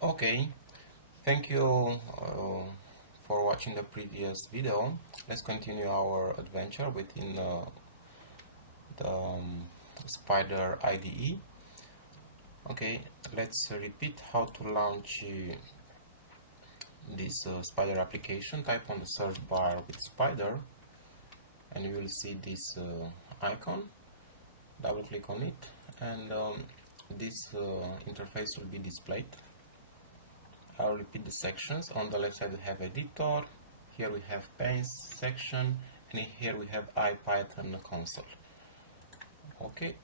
Okay, thank you for watching the previous video. Let's continue our adventure within the Spyder IDE. Okay, let's repeat how to launch this Spyder application. Type on the search bar with Spyder and you will see this icon. Double click on it and this interface will be displayed. I'll repeat the sections. On the left side we have editor, here we have panes section, and here we have IPython console. Okay,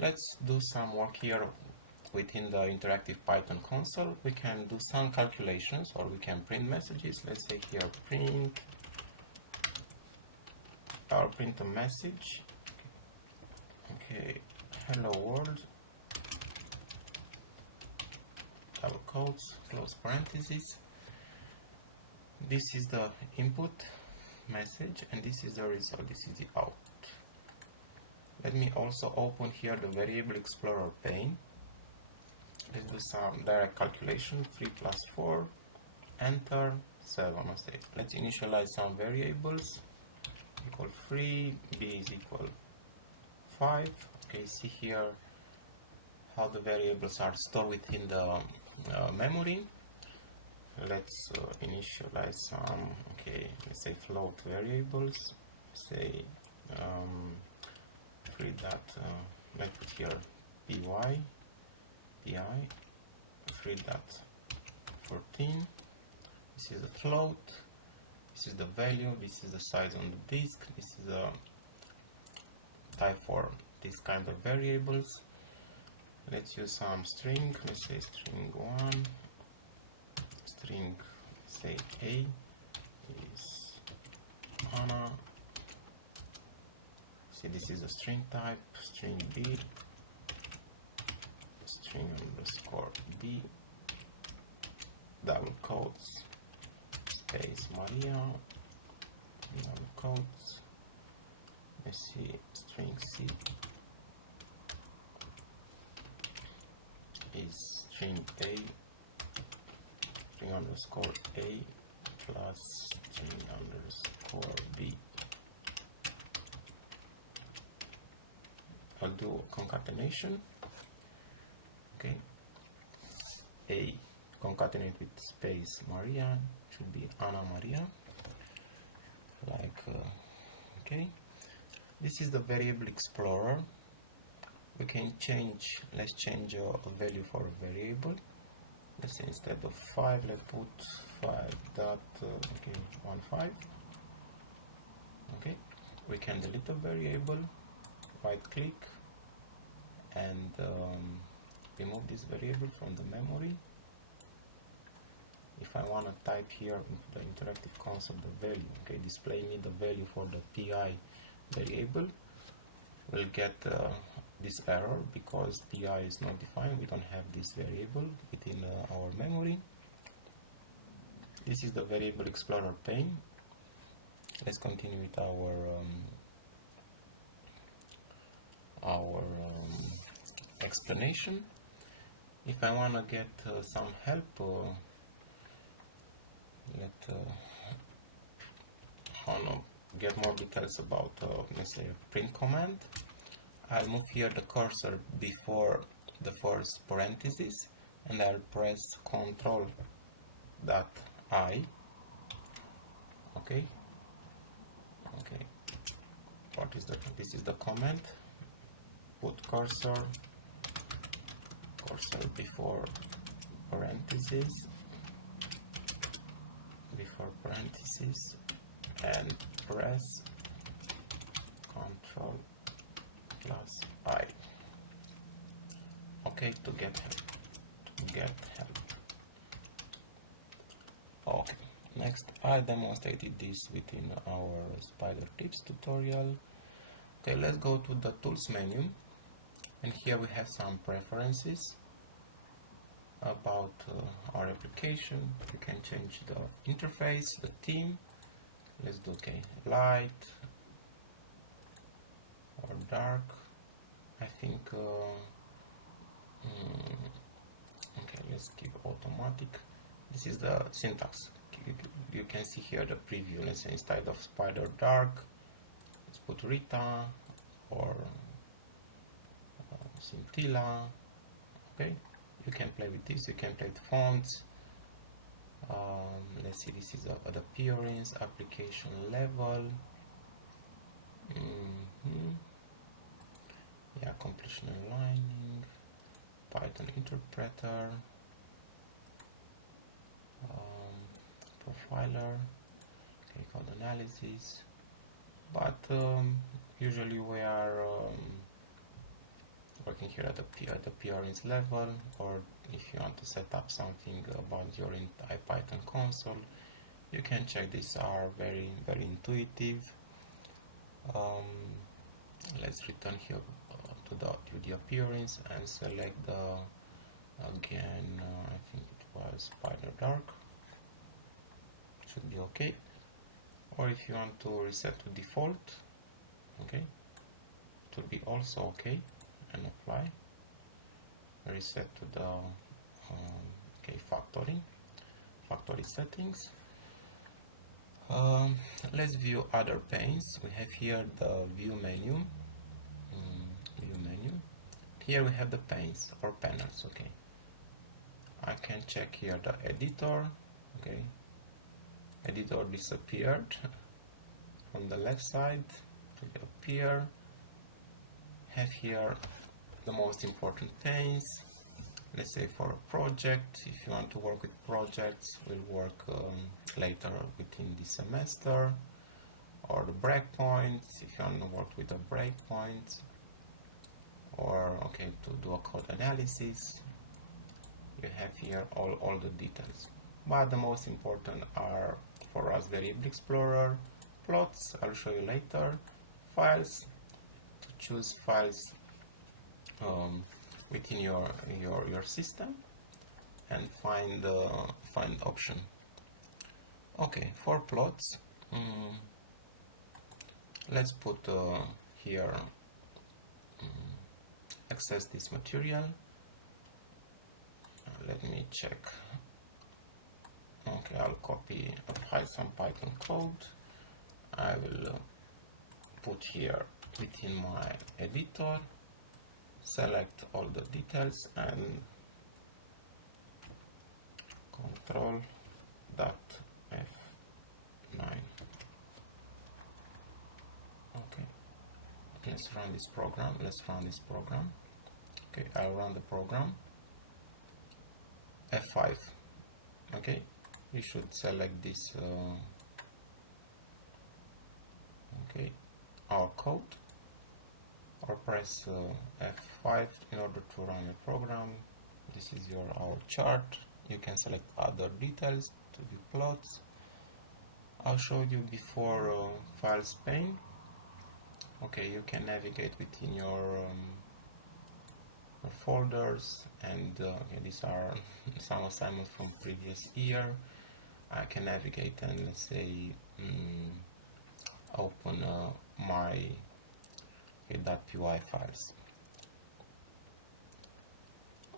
let's do some work here within the interactive Python console. We can do some calculations or we can print messages. Let's say here print. I'll print a message. Okay, hello world. Double quotes, close parentheses. This is the input message and this is the result, this is the out. Let me also open here the variable explorer pane. Let's do some direct calculation. 3 plus 4, enter, 7, let's initialize some variables. Equal 3, b is equal 5. Okay, see here how the variables are stored within the memory. Let's initialize some, okay, let's say float variables. Say 3 dot, let's put here pi 3 dot 14. This is the float, this is the value, this is the size on the disk, this is the type for this kind of variables. Let's use some string. Let's say string 1, string say A is Anna. See, this is a string type. String B, string underscore B, double quotes, space Maria, double quotes. Let's see, string C is string A, string underscore A plus string underscore B. I'll do concatenation. Okay, A concatenate with space Maria should be Anna Maria. Like okay, this is the variable explorer. We can change, let's change a value for a variable. Let's say instead of 5, let's put 5 dot, okay, 1 5. Okay, we can delete a variable, right click, and remove this variable from the memory. If I want to type here into the interactive console the value, okay, display me the value for the pi variable, we'll get this error because pi is not defined. We don't have this variable within our memory. This is the variable explorer pane. Let's continue with our explanation. If I want to get some help, get more details about let's say a print command, I'll move here the cursor before the first parenthesis and I'll press Ctrl dot I. Okay. What is the? This is the command. Put cursor before parentheses, and press Ctrl plus I. Okay, to get help. Okay, next I demonstrated this within our Spyder tips tutorial. Okay, let's go to the tools menu, and here we have some preferences about our application. We can change the interface, the theme. Let's do light or dark. I think okay, let's keep automatic. This is the syntax. You can see here the preview. Let's say instead of Spyder dark, let's put Rita or Scintilla. Okay, you can play with this. You can play with fonts. Let's see, this is the appearance, application level. Yeah, completion aligning, Python interpreter, profiler, okay, code analysis. But usually we are working here at the appearance level, or if you want to set up something about your IPython console, you can check. These are very intuitive. Let's return here to the appearance and select the again I think it was Spyder dark. Should be okay. Or if you want to reset to default, okay, it will be also okay, and apply. Reset to the okay, factory settings. Let's view other panes. We have here the view menu. Here we have the panes or panels. Okay, I can check here the editor. Okay, editor disappeared from the left side to appear. Have here the most important panes. Let's say for a project, if you want to work with projects, we'll work later within the semester, or the breakpoints, if you want to work with the breakpoints, or okay, to do a code analysis. You have here all the details. But the most important are for us Variable Explorer, plots, I'll show you later, files, to choose files within your system, and find option. Okay, for plots, let's put here access this material. Let me check. Okay, I'll copy some Python code. I will put here within my editor, select all the details, and Control F9. Okay, let's run this program. Okay, I'll run the program. F5. Okay, you should select this okay, our code, or press F5 in order to run the program. This is our chart. You can select other details to view plots. I'll show you before files pane. Okay, you can navigate within your folders, and okay, these are some assignments from previous year. I can navigate and let's say open my .py files.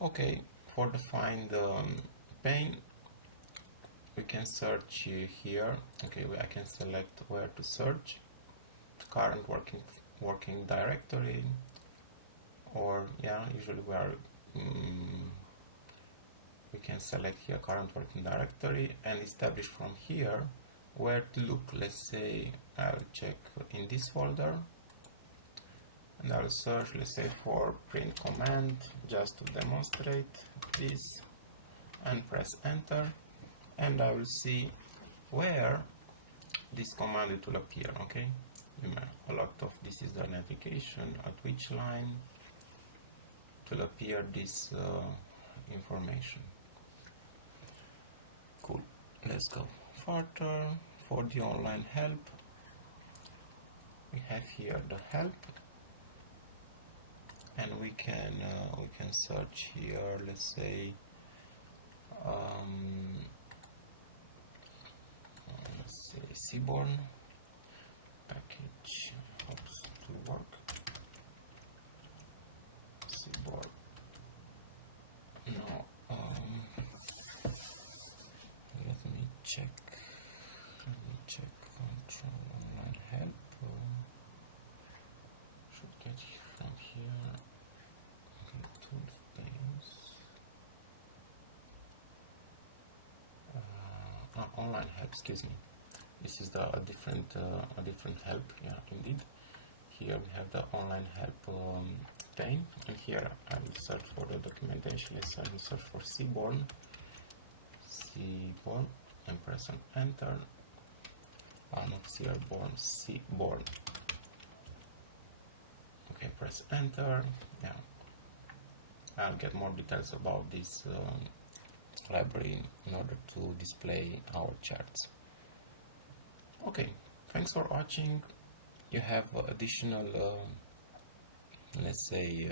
Okay, for the find pane, we can search here. Okay, I can select where to search, current working directory, or yeah, usually we can select here current working directory and establish from here where to look. Let's say I'll check in this folder, and I'll search, let's say, for print command, just to demonstrate this, and press enter, and I will see where this command it will appear. Okay, a lot of this is the navigation, at which line it will appear this information. Cool, let's go further. For the online help, we have here the help, and we can search here, let's say Seaborn package helps to work. Seaborn. No, check. Control online help. Should get from here. Okay, tools panes. Online help. Excuse me. This is a different help. Yeah, indeed. Here we have the online help pane, and here I will search for the documentation. Let's search for Seaborn, and press on enter. Not Seaborn, Seaborn. Okay, press enter. Yeah, I'll get more details about this library in order to display our charts. Okay, thanks for watching. You have additional, let's say,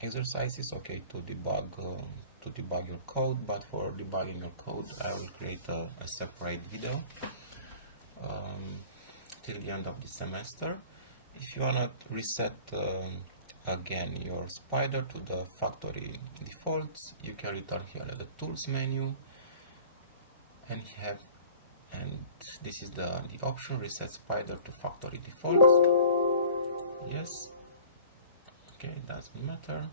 exercises, okay, to debug your code. But for debugging your code, I will create a separate video till the end of the semester. If you wanna reset again your Spyder to the factory defaults, you can return here at the tools menu, and this is the option, reset Spyder to factory defaults. Yes, okay, doesn't matter.